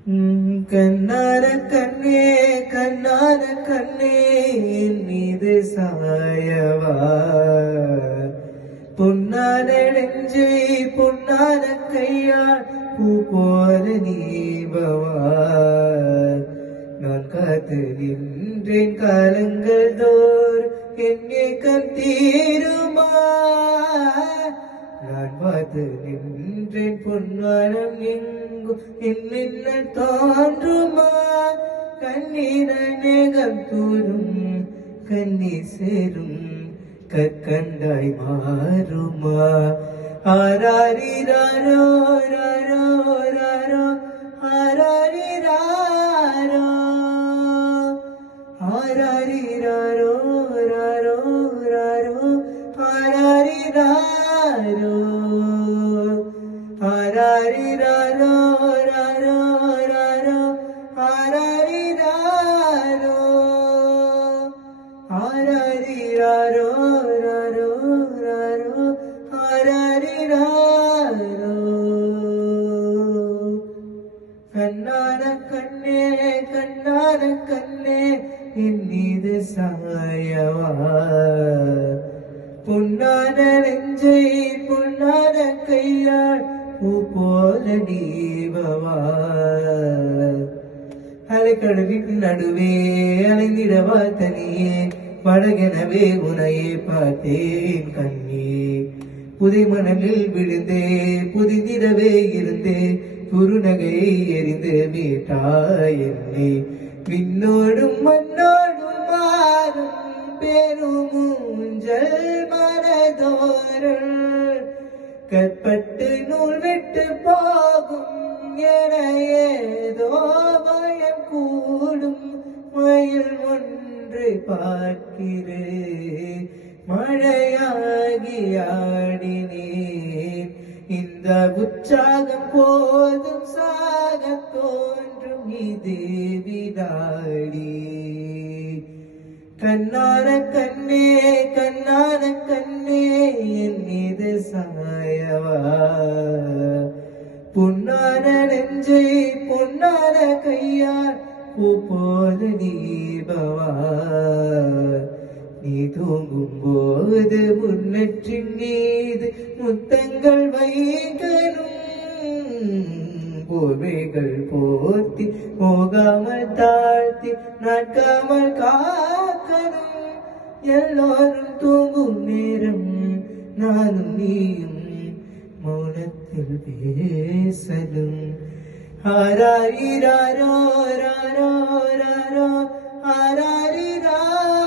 கண்ணான கண்ணே கண்ணான கண்ணே என் மீது சாயவா பொன்னான நெஞ்சை பொன்னான கையால் பூ போல நீவவா நான் காத்து நின்றேன் காலங்கள் தோறும் என்னை கத்தீருமா நான் பார்த்து நின்றேன் பொன்வானம் எங்கும் என்னென்ன தோன்றுமா கண்ணீர நேகம் தூரும் கண்ணீர் சேரும் கற்கண்டாய் மாறுமா ஆராரிராரோ ராரோ ராரோ ஆராரிராரோ ஆராரிராரோ ராரோ ராரோ ஆராரிராரோ ஆராரிராரோ ராரோ ராரோ ஆராரிராரோ ஆராரிராரோ ராரோ ராரோ ஆராரிராரோ கண்ணான கண்ணே கண்ணான கண்ணே என் மீது சாயவா பொன்னான நெஞ்சை பொன்னான கையால் பூ போல நீவவா அலைக்கடலின் நடுவே அலைந்திடவா தனியே படகெனவே உனையே பார்த்தேன் கண்ணே புதை மணலில் விழுந்தே புதிதிடவே இருந்தே குறுநகையை எரிந்து மீட்டாய் என்னை விண்ணோடும் மண்ணோடும் மாறும் பெருமூஞ்சல் மனதோரல் கற்பட்டு நூல் விட்டு போகும் என ஏதோ பயம் கூடும் மயில் ஒன்று பார்க்கிறேன் மழையாகி ஆடினேன் இந்த உற்சாகம் போதும் சாக தோன்றும் இதே விடாடி கண்ணான கண்ணே கண்ணான கண்ணே என் மீது சாயவா பொன்னான நெஞ்சை பொன்னான கையால் பூ போல நீபவா நீ தூங்கும் போது முன்னற்றின் மீது முத்தங்கள் வைக்கணும் போர்வைகள் போர்த்தி போகாமல் தாழ்த்தி நாட்காமல் காக்கணும் எல்லோரும் தூங்கும் நேரம் நானும் நீயும் மௌனத்தில் பேசலும் ஆராரிராரோ ராரோ ராரோ ஆராரிராரோ